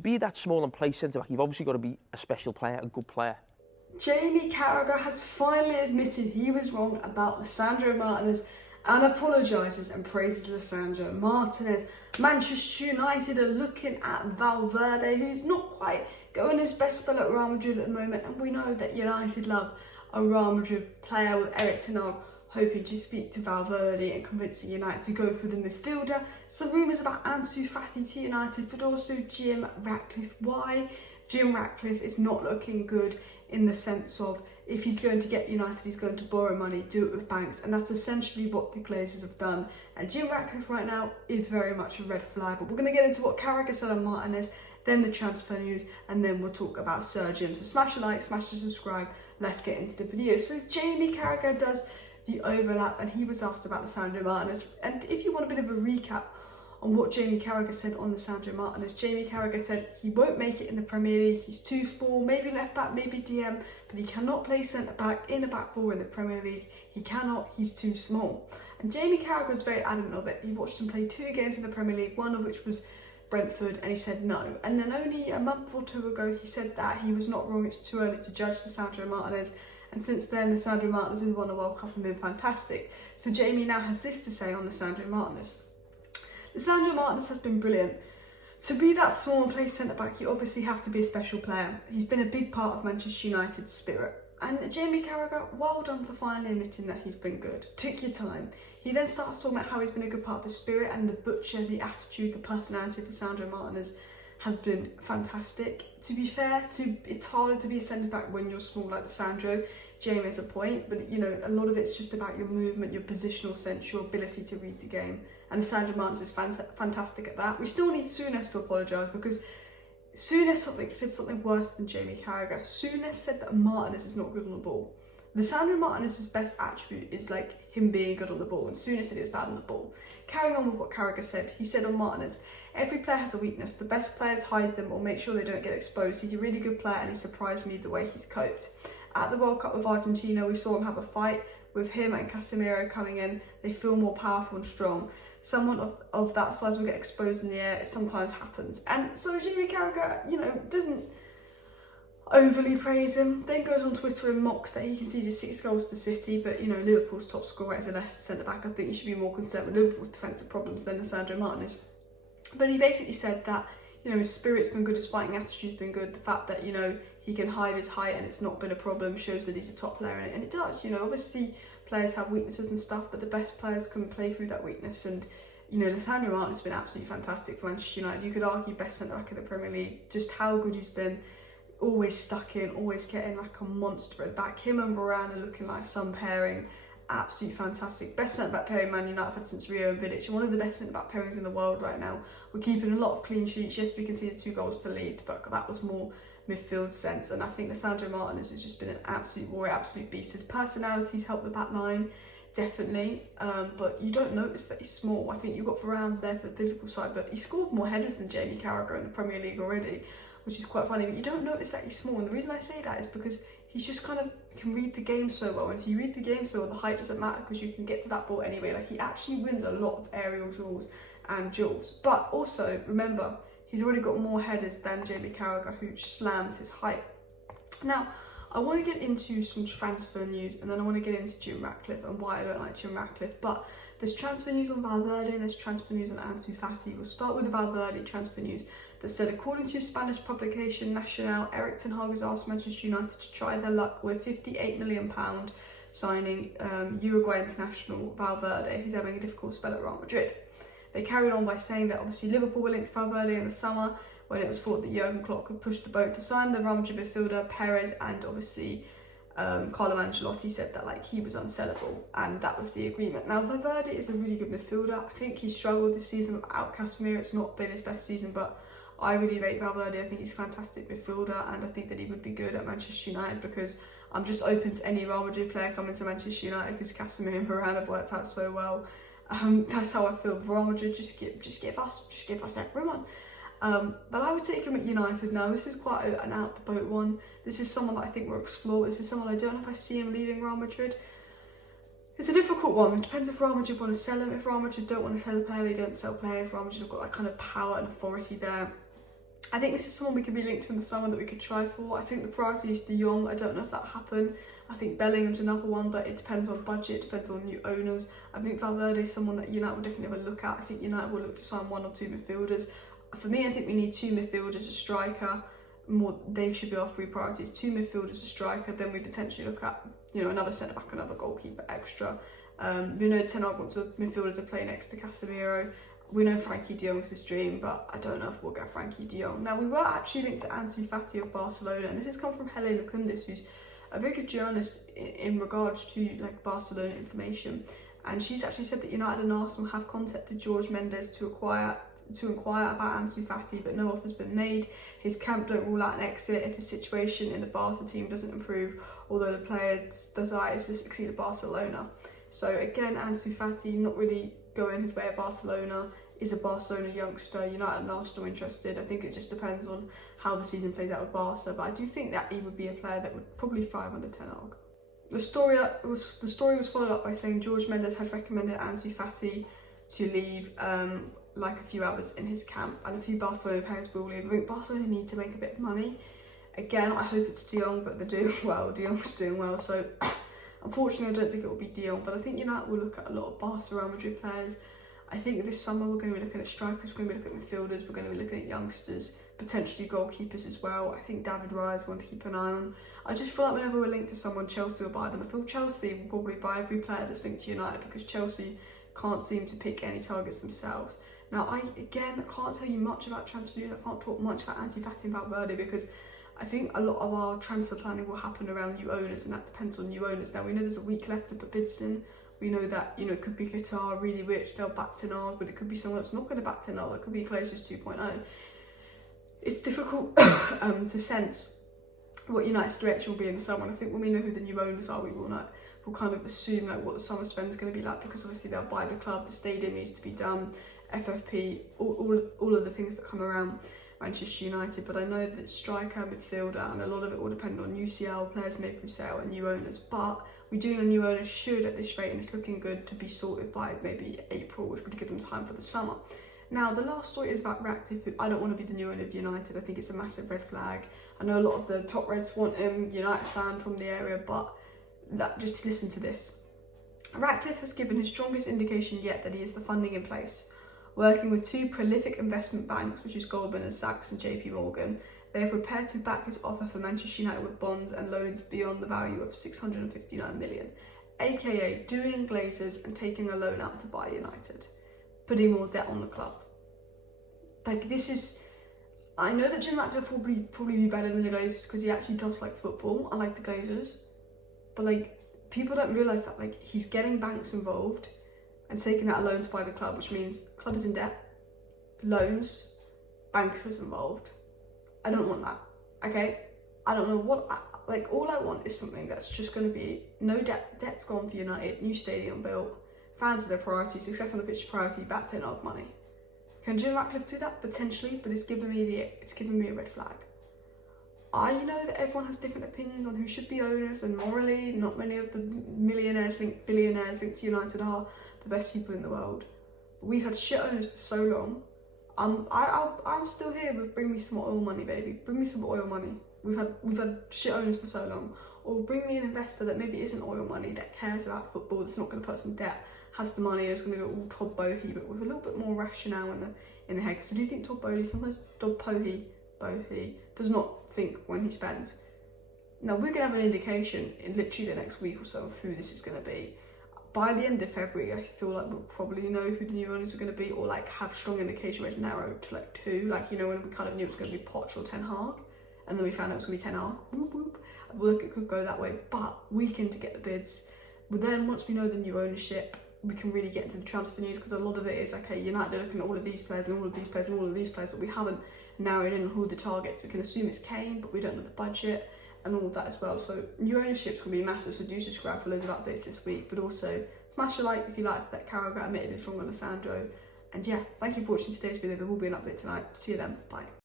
Be that small and play centre-back, you've obviously got to be a special player, a good player. Jamie Carragher has finally admitted he was wrong about Lisandro Martinez and apologises and praises Lisandro Martinez. Manchester United are looking at Valverde, who's not quite going his best spell at Real Madrid at the moment, and we know that United love a Real Madrid player with Eric Ten Hag hoping to speak to Valverde and convincing United to go for the midfielder. Some rumours about Ansu Fati to United, but also Jim Ratcliffe. Why? Jim Ratcliffe is not looking good in the sense of if he's going to get United, he's going to borrow money, do it with banks, and that's essentially what the Glazers have done. And Jim Ratcliffe right now is very much a red flag. But we're going to get into what Carragher said on Martinez, then the transfer news, and then we'll talk about Sir Jim. So smash a like, smash the subscribe, let's get into the video. So Jamie Carragher does the overlap, and he was asked about Lisandro Martinez. And if you want a bit of a recap on what Jamie Carragher said on Lisandro Martinez, Jamie Carragher said he won't make it in the Premier League, he's too small, maybe left back, maybe DM, but he cannot play centre back in a back four in the Premier League, he cannot, he's too small. And Jamie Carragher was very adamant of it. He watched him play 2 games in the Premier League, one of which was Brentford, and he said no. And then only a month or 2 ago he said that he was not wrong, it's too early to judge Lisandro Martinez. And since then, Lisandro Martinez has won the World Cup and been fantastic. So Jamie now has this to say on Lisandro Martinez. Lisandro Martinez has been brilliant. To be that small and play centre-back, you obviously have to be a special player. He's been a big part of Manchester United's spirit. And Jamie Carragher, well done for finally admitting that he's been good. Took your time. He then starts talking about how he's been a good part of the spirit and the butcher, the attitude, the personality of Lisandro Martinez has been fantastic. To be fair, it's harder to be a centre-back when you're small like Lisandro. Jamie has a point, but you know, a lot of it's just about your movement, your positional sense, your ability to read the game. And Lisandro Martinez is fantastic at that. We still need Souness to apologise because Souness said something worse than Jamie Carragher. Souness said that Martinez is not good on the ball. Lisandro Martinez's best attribute is like him being good on the ball, and Souness said he was bad on the ball. Carrying on with what Carragher said, he said on Martinez, every player has a weakness. The best players hide them or make sure they don't get exposed. He's a really good player and he surprised me the way he's coped. At the World Cup with Argentina, we saw him have a fight with him and Casemiro coming in. They feel more powerful and strong. Someone of that size will get exposed in the air. It sometimes happens. And so Jamie Carragher, you know, doesn't overly praise him, then goes on Twitter and mocks that he conceded 6 goals to City, but you know, Liverpool's top scorer is a Leicester centre-back. I think you should be more concerned with Liverpool's defensive problems than Lisandro Martinez. But he basically said that, you know, his spirit's been good, his fighting attitude's been good, the fact that, you know, he can hide his height and it's not been a problem shows that he's a top player, and it does. You know, obviously players have weaknesses and stuff, but the best players can play through that weakness. And you know, Lisandro Martinez has been absolutely fantastic for Manchester United. You could argue best centre-back in the Premier League, just how good he's been. Always stuck in, always getting like a monster at back. Him and Varane are looking like some pairing. Absolutely fantastic. Best centre-back pairing Man United have had since Rio and Vidic. One of the best centre-back pairings in the world right now. We're keeping a lot of clean sheets. Yes, we conceded 2 goals to Leeds, but that was more midfield sense. And I think Lisandro Martinez has just been an absolute warrior, absolute beast. His personality's helped the back line, definitely. But you don't notice that he's small. I think you've got Varane there for the physical side, but he scored more headers than Jamie Carragher in the Premier League already, which is quite funny. But you don't notice that he's small. And the reason I say that is because he's just kind of can read the game so well. And if you read the game so well, the height doesn't matter because you can get to that ball anyway. Like, he actually wins a lot of aerial duels and duels. But also, remember, he's already got more headers than Jamie Carragher, who slammed his height. Now, I want to get into some transfer news, and then I want to get into Jim Ratcliffe and why I don't like Jim Ratcliffe. But there's transfer news on Valverde and there's transfer news on Ansu Fati. We'll start with the Valverde transfer news that said, according to Spanish publication Nacional, Eric Ten Hag has asked Manchester United to try their luck with £58 million signing Uruguay international Valverde, who's having a difficult spell at Real Madrid. They carried on by saying that obviously Liverpool were linked to Valverde in the summer when it was thought that Jurgen Klopp could push the boat to sign the Real Madrid midfielder Perez, and obviously Carlo Ancelotti said that like he was unsellable, and that was the agreement. Now Valverde is a really good midfielder. I think he struggled this season without Casemiro. It's not been his best season, but I really rate Valverde. I think he's a fantastic midfielder, and I think that he would be good at Manchester United because I'm just open to any Real Madrid player coming to Manchester United because Casemiro and Varane have worked out so well. That's how I feel. Real Madrid, just give us everyone. But I would take him at United now. This is quite an out the boat one. This is someone that I think will explore. This is someone I don't know if I see him leaving Real Madrid. It's a difficult one. It depends if Real Madrid want to sell him. If Real Madrid don't want to sell a player, they don't sell players. Real Madrid have got that kind of power and authority there. I think this is someone we could be linked to in the summer that we could try for. I think the priority is De Jong. I don't know if that'll happen. I think Bellingham's another one, but it depends on budget, depends on new owners. I think Valverde is someone that United will definitely have a look at. I think United will look to sign 1 or 2 midfielders. For me, I think we need 2 midfielders, a striker. They should be our 3 priorities. 2 midfielders, a striker. Then we potentially look at, another centre back, another goalkeeper extra. We know Ten Hag wants a midfielder to play next to Casemiro. We know Frankie de Jong's his dream, but I don't know if we'll get Frankie de Jong. Now, we were actually linked to Ansu Fati of Barcelona, and this has come from Helena Kundis, who's a very good journalist in regards to Barcelona information. And she's actually said that United and Arsenal have contacted Jorge Mendes to inquire about Ansu Fati, but no offer's been made. His camp don't rule out an exit if his situation in the Barca team doesn't improve, although the player's desire is to succeed at Barcelona. So again, Ansu Fati not really going his way at Barcelona, is a Barcelona youngster. United and Arsenal interested. I think it just depends on how the season plays out with Barca, but I do think that he would be a player that would probably thrive under Ten Hag. The story was followed up by saying Jorge Mendes has recommended Ansu Fati to leave a few hours in his camp, and a few Barcelona players will leave. I think Barcelona need to make a bit of money. Again, I hope it's De Jong, but they're doing well. De Jong's doing well, so unfortunately I don't think it will be De Jong, but I think United will look at a lot of Barca Real Madrid players. I think this summer we're going to be looking at strikers, we're going to be looking at midfielders, we're going to be looking at youngsters, potentially goalkeepers as well. I think David Raya's one to keep an eye on. I just feel like whenever we're linked to someone, Chelsea will buy them. I feel Chelsea will probably buy every player that's linked to United because Chelsea can't seem to pick any targets themselves. Now, I can't tell you much about transfer news. I can't talk much about Ansu Fati and Valverde because I think a lot of our transfer planning will happen around new owners, and that depends on new owners. Now, we know there's a week left to put bids in. We know that, it could be Qatar, really rich, they'll back Ten Hag, but it could be someone that's not going to back Ten Hag. It could be Closest 2.0. It's difficult to sense what United's direction will be in the summer. And I think when we know who the new owners are, we'll kind of assume what the summer spend is going to be like, because obviously they'll buy the club, the stadium needs to be done, FFP, all of the things that come around Manchester United. But I know that striker, midfielder, and a lot of it will depend on UCL, players made through sale, and new owners. But we do know new owners should, at this rate, and it's looking good, to be sorted by maybe April, which would give them time for the summer. Now, the last story is about Ratcliffe, who I don't want to be the new owner of United. I think it's a massive red flag. I know a lot of the top Reds want him, United fan from the area, but just listen to this. Ratcliffe has given his strongest indication yet that he has the funding in place. Working with 2 prolific investment banks, which is Goldman Sachs and JP Morgan, they are prepared to back his offer for Manchester United with bonds and loans beyond the value of 659 million, aka doing Glazers and taking a loan out to buy United, putting more debt on the club. I know that Jim Ratcliffe will probably be better than the Glazers because he actually does like football. I like the Glazers, but people don't realise that he's getting banks involved and taking out a loan to buy the club, which means club is in debt, loans, bankers involved. I don't want that, okay? I don't know what, all I want is something that's just going to be no debt, debt's gone for United, new stadium built, fans are their priority, success on the pitch priority, back Ten Hag money. Can Jim Ratcliffe do that? Potentially, but it's giving me a red flag. I know that everyone has different opinions on who should be owners, and morally, not many of the billionaires linked to United are the best people in the world. But we've had shit owners for so long. I'm still here with bring me some oil money, baby. Bring me some oil money. We've had shit owners for so long. Or bring me an investor that maybe isn't oil money, that cares about football, that's not going to put us in debt, has the money, is going to go all Todd Boehly, but with a little bit more rationale in the head. Because I do think Todd Boehly, sometimes Todd Boehly does not think when he spends. Now, we're going to have an indication in literally the next week or so of who this is going to be. By the end of February, I feel like we'll probably know who the new owners are going to be, or have strong indication where it's narrowed to 2. When we kind of knew it was going to be Poch or Ten Hag, and then we found out it was going to be Ten Hag. Whoop, whoop. Look, it could go that way, but we can to get the bids. But then once we know the new ownership, we can really get into the transfer news, because a lot of it is, okay, United are looking at all of these players and all of these players and all of these players, but we haven't narrowed in on who the targets. We can assume it's Kane, but we don't know the budget and all of that as well. So new ownerships will be massive, so do subscribe for loads of updates this week, but also smash a like if you liked that Carragher admitted it's wrong on Lisandro. And yeah, thank you for watching today's video. There will be an update tonight. See you then. Bye.